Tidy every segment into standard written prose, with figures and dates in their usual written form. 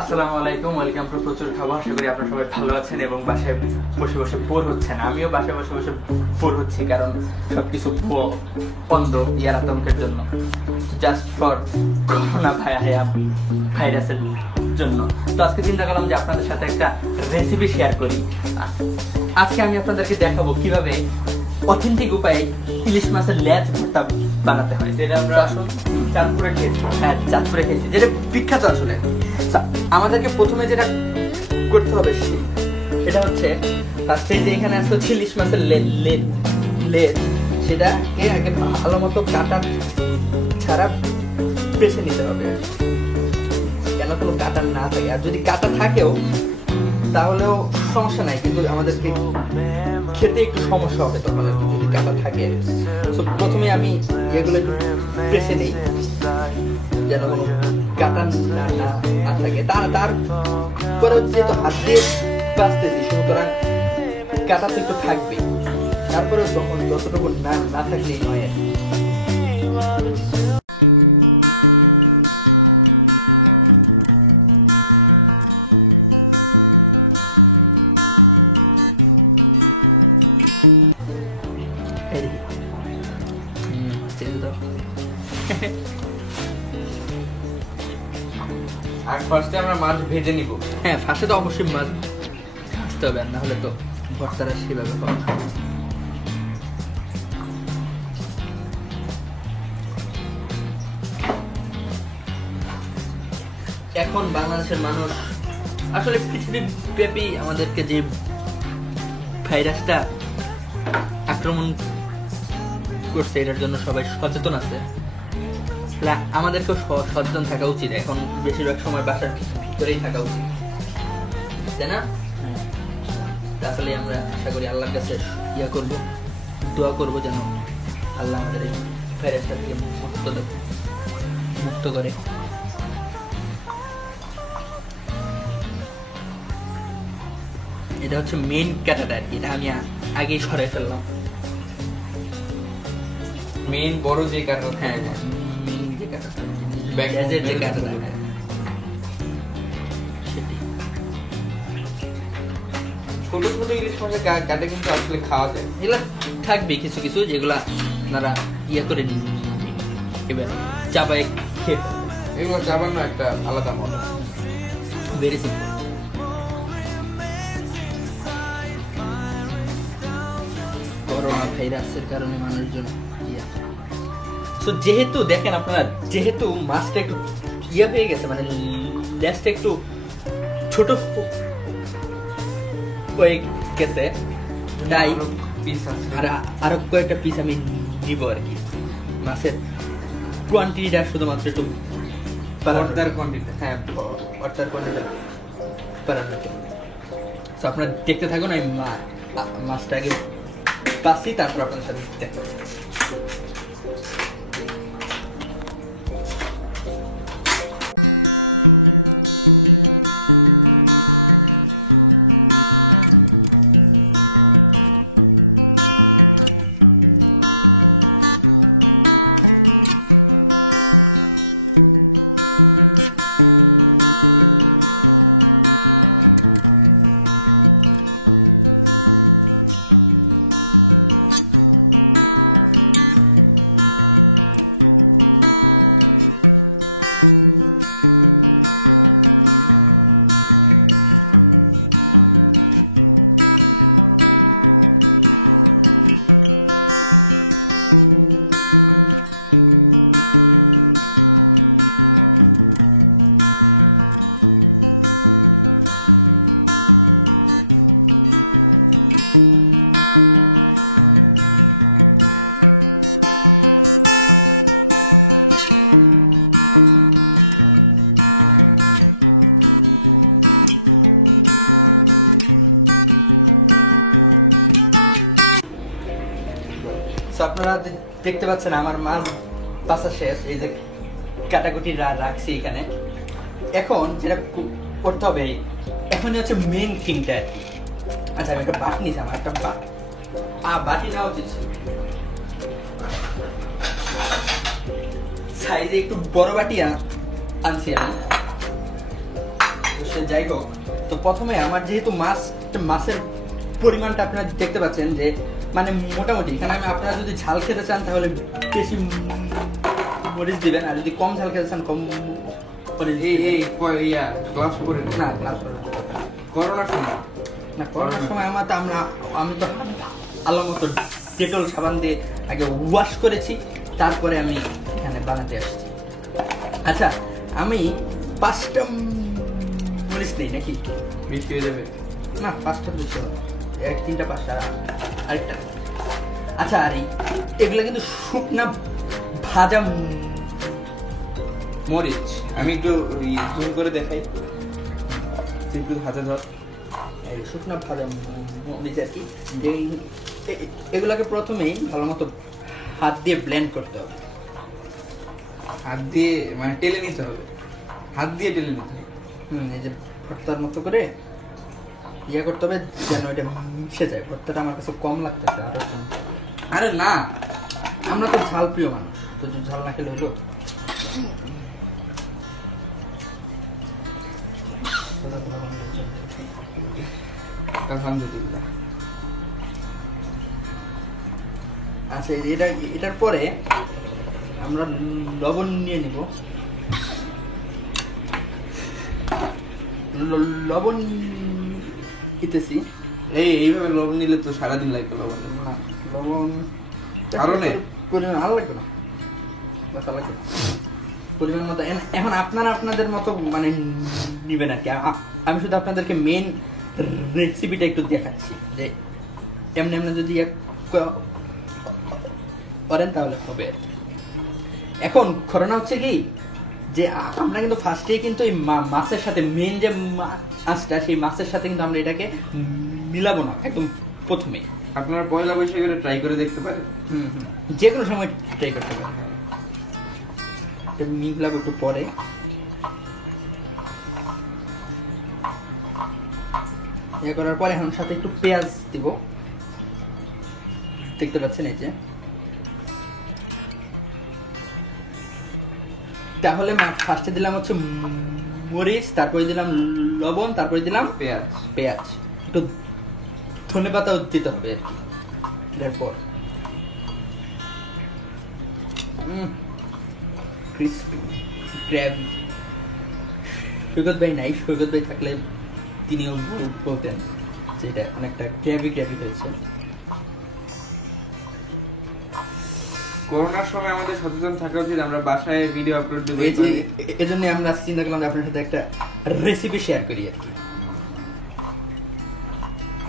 আসসালামু আলাইকুম, welcome to প্রচুর খাবার। আশা করি আপনারা সবাই ভালো আছেন এবং বাসায় বসে বসে বোর হচ্ছেন। আমিও বাসায় বসে বসে বোর হচ্ছি, কারণ সবকিছু বন্ধ ইয়ার আতঙ্কের জন্য, জাস্ট ফর করোনা ভাইরাসের জন্য। তো আজকে চিন্তা করলাম যে আপনাদের সাথে একটা রেসিপি শেয়ার করি। আজকে আমি আপনাদেরকে দেখাবো কিভাবে অথেন্টিক উপায়ে ইলিশ মাছের লেজ ভর্তা বানাতে হয়, যেটা আমরা চাঁদপুরে খেয়েছি। হ্যাঁ, চাঁদপুরে খেয়েছি, যেটা বিখ্যাত আসলে। আমাদেরকে প্রথমে যেটা করতে হবে এটা হচ্ছে ফার্স্টে যে এখানে আছে ইলিশ মাছের লেজ, সেটাকে আগে ভালো মতো কাটা ছাড়া বেছে নিতে হবে, কেন কোনো কাটা না থাকে। আর যদি কাটা থাকেও তাহলেও সমস্যা নাই, কিন্তু আমাদেরকে খেতে একটু সমস্যা হবে তখন আর যদি কাটা থাকে। তো প্রথমে আমি এগুলো বেছে নিই যেন কোনো কাটা না থাকে। তারপরে যেহেতু হাত দিয়ে বাঁচতেছি, সুতরাং কাটা তো একটু থাকবে। তারপরে তখন যতটুকু না থাকলেই নয়। আর ফার্স্টে আমরা মাছ ভেজে নিব। হ্যাঁ, ফার্স্টে তো অবশ্যই মাছ ভাজতে হবে, না হলে তো ভর্তাটা সেভাবে হবে না। এখন বাংলাদেশের মানুষ আসলে পৃথিবীব্যাপী আমাদেরকে যে ভাইরাসটা আক্রমণ করছে, এটার জন্য সবাই সচেতন আছে। আমাদেরকেও সচেতন থাকা উচিত। এখন বেশিরভাগ সময় বাসার ভিতরেই থাকা উচিত, তাই না? তাহলে আমরা আশা করি আল্লাহর কাছে করবো, দোয়া করবো যেন আল্লাহ আমাদের এই ভাইরাসটা থেকে মুক্ত করে। এটা হচ্ছে মেইন কাটাটা আর কি, এটা আমি আগেই সরাই ফেললাম। মেইন বড় যে কাটা, হ্যাঁ, যে কাটাটা ছোট ছোট ইলিশ মাছের কাটে কিন্তু আসলে খাওয়া যায়। এগুলা থাকবে কিছু কিছু যেগুলা আপনারা করে এবার চাপায় খেয়ে, এগুলো চাবানো একটা আলাদা মজা। Very simple. করোনা ভাইরাসের কারণে মানুষজন যেহেতু দেখেন আপনারা, যেহেতু মাছটা একটু হয়ে গেছে, মানে লেজটা একটু ছোট হয়ে গেছে, তাই আরো কয়েকটা পিস আমি নিব আর কি। মাছের কোয়ান্টিটিটা শুধুমাত্র একটু ভর্তার কোয়ান্টিটি, হ্যাঁ ভর্তার কোয়ান্টিটি বাড়ানোর জন্য। তো আপনারা দেখতে থাকুন, আমি মাছটা আগে বাছি, তারপর আপনাদের সাথে দেখা। আপনারা দেখতে পাচ্ছেন আমার মাছ বাছা শেষ, এই যে কাটাকুটি রাখছি এখানে। এখন যেটা করতে হবে, এখনই হচ্ছে মেইন থিংটা। আচ্ছা, আমি একটা বাটি নিয়েছি, আমার একটা বাটি নেওয়া উচিত। সাইজে একটু বড় বাটি আনছি আমি। সে যাই হোক, তো প্রথমে আমার যেহেতু মাছের পরিমাণটা আপনারা দেখতে পাচ্ছেন যে মানে মোটামুটি এখানে আপনারা যদি ঝাল খেতে চান তাহলে বেশি মরিচ দিবেন, আর যদি কম ঝাল খেতে চান কম মরিচ ক্লাস করে না গ্লাস করে করোনার সময় না। করোনার সময় আমি তো আল্লাহ মতো ডেটল সাবান দিয়ে আগে ওয়াশ করেছি, তারপরে আমি এখানে বানাতে আসছি। আচ্ছা, আমি 5টা মরিচ নেই নাকি? বৃষ্টি হয়ে যাবে। না, 5টা দুটো, 3টা 5টা আরেকটা। আচ্ছা, আর এগুলো কিন্তু শুকনা ভাজা মরিচ আমি একটু জুম করে দেখাই, একটু হাতে ধর। শুকনা ভাজা মরিচ আর কি। এগুলাকে প্রথমেই ভালো মতো হাত দিয়ে ব্লেন্ড করতে হবে। হাত দিয়ে মানে টেলে নিতে হবে, হাত দিয়ে টেলে নিতে হবে। এই যে ভর্তার মতো করে ইয়ে করতে হবে যেন এটা মিশে যায়। ভর্তাটা আমার কাছে কম লাগতেছে। আরে না, আমরা তো ঝাল প্রিয় মানুষ, তো ঝাল না খেলে হলো। আচ্ছা, এটার পরে আমরা লবণ নিয়ে নিব। লবণ দিতেছি। এইভাবে লবণ নিলে তো সারাদিন লাগবে লবণ। লবণ কারণে পরিমাণ ভালো লাগবে না, পরিমাণ মতো। এখন আপনারা আপনাদের মতো মানে নিবেন আর কি। আমি শুধু আপনাদেরকে মেন রেসিপিটা একটু দেখাচ্ছি যে এমনি এমনি যদি করেন তাহলে হবে আর কি। এখন ঘটনা হচ্ছে কি যে আমরা কিন্তু ফার্স্টেই কিন্তু এই মাছের সাথে মেন যে মাছটা, সেই মাছের সাথে কিন্তু আমরা এটাকে মিলাবো না একদম প্রথমেই। আপনারা পয়লা বৈশাখে ট্রাই করে দেখতে পারেন, যে কোনো সময় ট্রাই করতে পারেন। মিলাবো একটু পরে। ইয়ে করার পরে এখন সাথে একটু পেঁয়াজ দিব, দেখতে পাচ্ছেন এই যে। তাহলে ফার্স্টে দিলাম হচ্ছে মরিচ, তারপরে দিলাম লবণ, তারপরে দিলাম পেঁয়াজ, একটু ধনেপাতাও দিতে হবে আর কি। এরপর গ্রেভি। সৈকত ভাই নাই, সৈকত ভাই থাকলে তিনিও বলতেন যে এটা অনেকটা গ্রেভি হয়েছে। করোনার সময় আমাদের সচেতন থাকা উচিত, আমরা বাসায় ভিডিও আপলোড দেব। এজন্য আমরা চিন্তা করলাম আপনার সাথে একটা রেসিপি শেয়ার করি আর কি।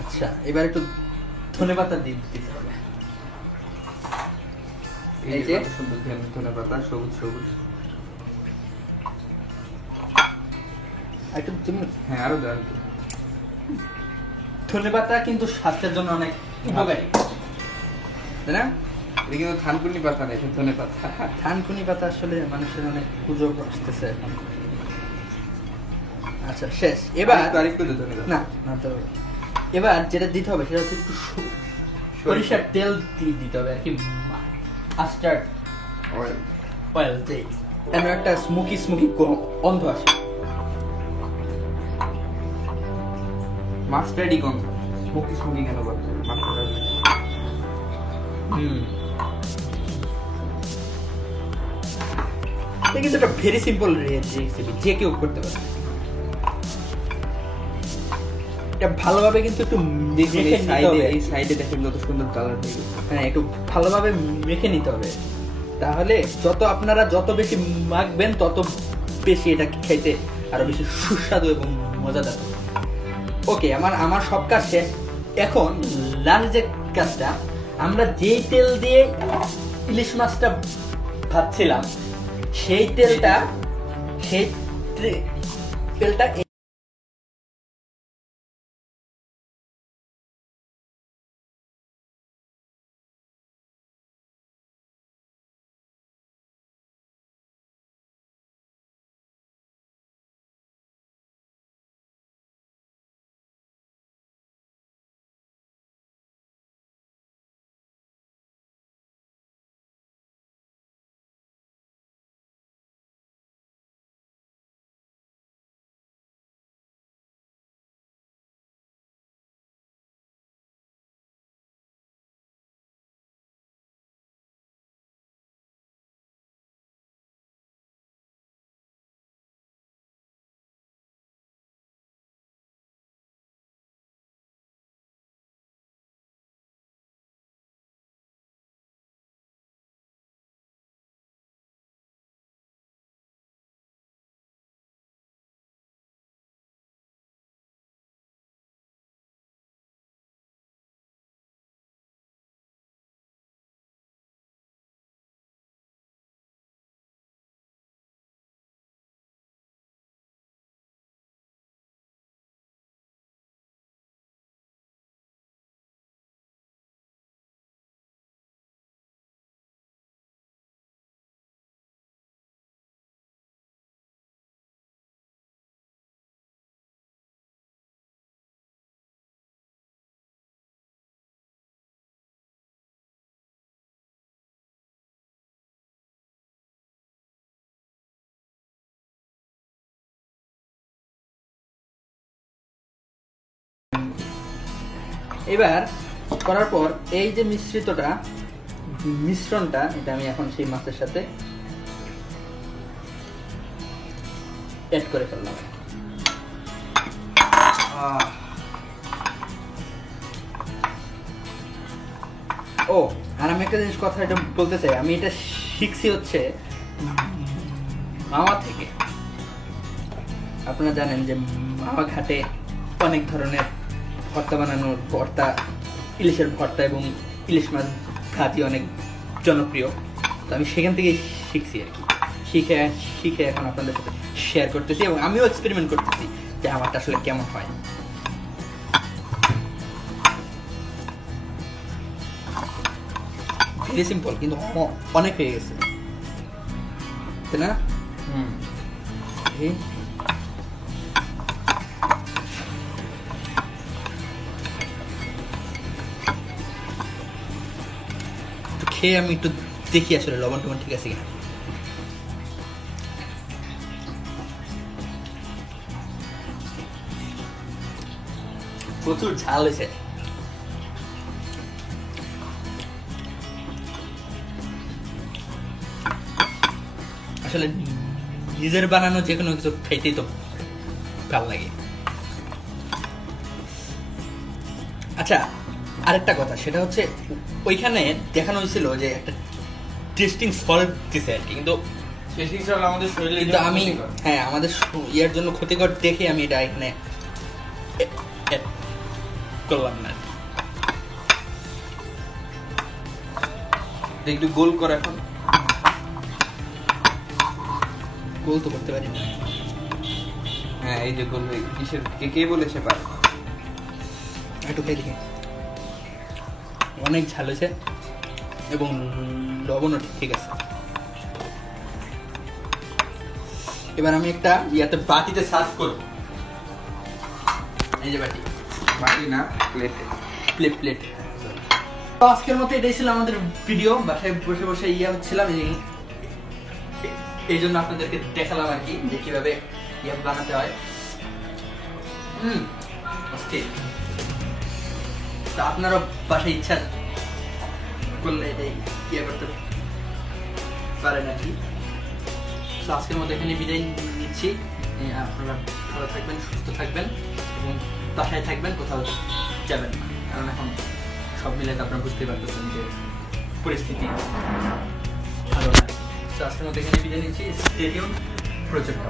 আচ্ছা, এবার একটু ধনেপাতা দিতে হবে। এই যে ধনেপাতা সবুজ সবুজ। একটু চিমড়ি। হ্যাঁ, আরো দেওয়া। ধনেপাতা কিন্তু স্বাস্থ্যের জন্য অনেক উপকারী, তাই না? এটা কিন্তু থানকুনি পাতা নেই, ধনেপাতা। থানকুনি পাতা আসলে মানুষের অনেক গুজব আসতেছে এখন। আচ্ছা, শেষ। এবার আরেকটু দিতে হবে। না না, তো এবার যেটা দিতে হবে সেটা হচ্ছে একটু সরিষার তেল দিতে হবে আর কি। মাস্টার্ড অয়েল যেই যেন একটা স্মোকি গন্ধ আসে। মাস্টার্ডই গন্ধ, স্মোকি কেন বলে? এটা কিন্তু একটা ভেরি সিম্পল রেসিপি, যে কেউ করতে পারে। এটা ভালোভাবে কিন্তু একটু মেখে নিতে হবে। এই সাইডে দেখেন কত সুন্দর কালার হয়ে গেছে। হ্যাঁ, একটু ভালোভাবে মেখে নিতে হবে। তাহলে আপনারা যত বেশি মাখবেন তত বেশি এটা খেতে আরো বেশি সুস্বাদু এবং মজাদার। ওকে, আমার সব কাজ শেষ। এখন লাস্ট যে কাজটা, আমরা যেই তেল দিয়ে ইলিশ মাছটা ভাজছিলাম সেই তেলটা এবার করার পর এই যে মিশ্রণটা এটা আমি এখন সেই মাছের সাথে অ্যাড করে ফেললাম। ও আর আমি একটা জিনিস কথা এটা বলতে চাই, আমি এটা শিখছি হচ্ছে মামা থেকে। আপনারা জানেন যে মামা ঘাটে অনেক ধরনের ভর্তা বানানোর ভর্তা, ইলিশের ভর্তা এবং ইলিশ মাছ ভাজি অনেক জনপ্রিয়। তো আমি সেখান থেকে শিখছি আর কি, শিখে এখন আপনাদের সাথে শেয়ার করতেছি এবং আমিও এক্সপেরিমেন্ট করতেছি যে আমারটা আসলে কেমন হয়। ভেরি সিম্পল, কিন্তু অনেক হয়ে গেছে, তাই না? একটু খেয়ে আমি একটু দেখি আসলে লবণ টবণ ঠিক আছে কিনা। প্রচুর ঝাল হয়েছে। আসলে নিজের বানানো যে কোনো কিছু খাইতেই তো ভালো লাগে। আচ্ছা, আরেকটা কথা, সেটা হচ্ছে ওইখানে দেখানো হয়েছিল যে একটা টেস্টিং সল্ট দিছে আর কি, কিন্তু আমাদের শরীরে কিন্তু আমি আমাদের ইয়ার জন্য ক্ষতিকর দেখে আমি এটা এখানে করলাম না। একটু গোল কর, এখন গোল তো করতে পারি না। হ্যাঁ এই যে গোল হয়ে কিসের কে বলেছে পার একটু খেয়ে দেখি। অনেক ঝাল হয়েছে এবং লবণও ঠিক আছে। এবার আমি একটা ইয়াতে বাটিতে সার্ভ করব। এই যে বাটি না প্লেট। তো আজকের মতো এটাই ছিল আমাদের ভিডিও। বাসায় বসে বসে হচ্ছিলাম, এই জন্য আপনাদেরকে দেখালাম আর কি যে কিভাবে ইয়া বানাতে হয়। তো আপনারও বাসায় ইচ্ছা করলে এটাই ইয়ে করতে পারেন আর কি। তো আজকের মতো এখানে বিদায় নিচ্ছি। আপনারা ভালো থাকবেন, সুস্থ থাকবেন এবং বাসায় থাকবেন, কোথাও যাবেন না, কারণ এখন সব মিলে তো আপনারা বুঝতেই পারতেছেন যে পরিস্থিতি ভালো না। তো আজকের মতো এখানে বিদায় নিচ্ছি। Stadium project.